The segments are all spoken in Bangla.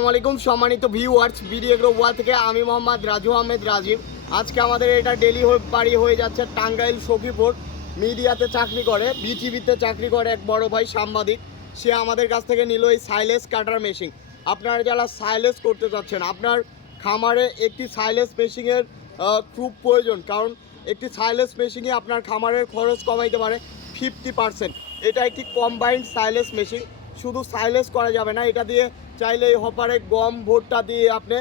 আসসালামু আলাইকুম সম্মানিত ভিউয়ার্স, বিডি এগ্রো ওয়াল থেকে আমি মোহাম্মদ রাজু আহমেদ রাজীব। আজকে আমাদের এটা ডেলি বাড়ি হয়ে যাচ্ছে টাঙ্গাইল সখীপুর। মিডিয়াতে চাকরি করে, বিটিভিতে চাকরি করে এক বড় ভাই সাংবাদিক। সে আমাদের কাছ থেকে নিল এই সাইলেজ কাটার মেশিন। আপনারা যারা সাইলেজ করতে চাচ্ছেন, আপনার খামারে একটি সাইলেজ মেশিনের খুব প্রয়োজন, কারণ একটি সাইলেজ মেশিনে আপনার খামারের খরচ কমাইতে পারে 50%। এটা একটি কম্বাইন্ড সাইলেজ মেশিন। শুধু সাইলেজ করা যাবে না, এটা দিয়ে চাইলে এই হপারে গম ভুট্টা দিয়ে আপনি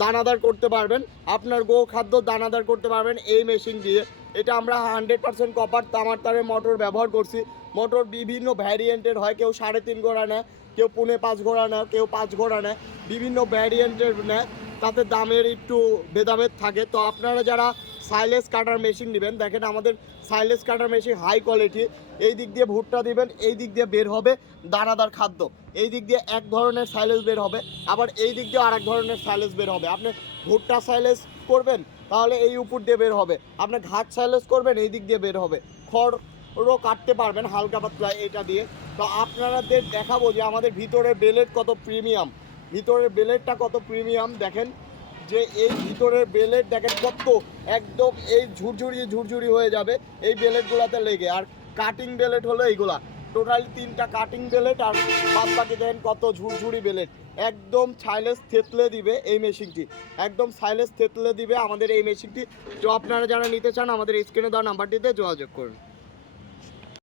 দানাদার করতে পারবেন, আপনার গো খাদ্য দানাদার করতে পারবেন এই মেশিন দিয়ে। এটা আমরা 100% কপার তামার তারের মোটর ব্যবহার করছি। মোটর বিভিন্ন ভ্যারিয়েন্টের হয়, কেউ 3.5 ঘোড়া নেয়, কেউ 4.5 ঘোড়া নেয়, কেউ 5 ঘোড়া নেয়, বিভিন্ন ভ্যারিয়েন্টের নেয়, তাতে দামের একটু ভেদাভেদ থাকে। তো আপনারা যারা সাইলেজ কাটার মেশিন নেবেন, দেখেন আমাদের সাইলেজ কাটার মেশিন হাই কোয়ালিটি। এই দিক দিয়ে ভুট্টা দিবেন, এই দিক দিয়ে বের হবে দানাদার খাদ্য। এই দিক দিয়ে এক ধরনের সাইলেজ বের হবে, আবার এই দিক দিয়ে আরেক ধরনের সাইলেজ বের হবে। আপনি ভুট্টা সাইলেজ করবেন তাহলে এই উপর দিয়ে বের হবে, আপনি ঘাস সাইলেজ করবেন এই দিক দিয়ে বের হবে। খড়ও কাটতে পারবেন হালকা পাতলা এটা দিয়ে। তো আপনাদের দেখাবো যে আমাদের ভিতরের বেলেট কত প্রিমিয়াম, ভিতরের বেলেটটা কত প্রিমিয়াম। দেখেন যে এই ভিতরের বেলেট দেখেন কত একদম এই ঝুরঝুরি হয়ে যাবে এই বেলেটগুলোতে লেগে। আর কাটিং বেলেট হলো এইগুলা, টোটালি 3টা কাটিং বেলেট, আর বাদ বাকি দেখেন কত ঝুরঝুরি বেলেট। একদম সাইলেজ থেতলে দিবে এই মেশিনটি, একদম সাইলেজ থেতলে দিবে আমাদের এই মেশিনটি। তো আপনারা যারা নিতে চান আমাদের স্ক্রিনে দেওয়া নাম্বারটিতে যোগাযোগ করুন।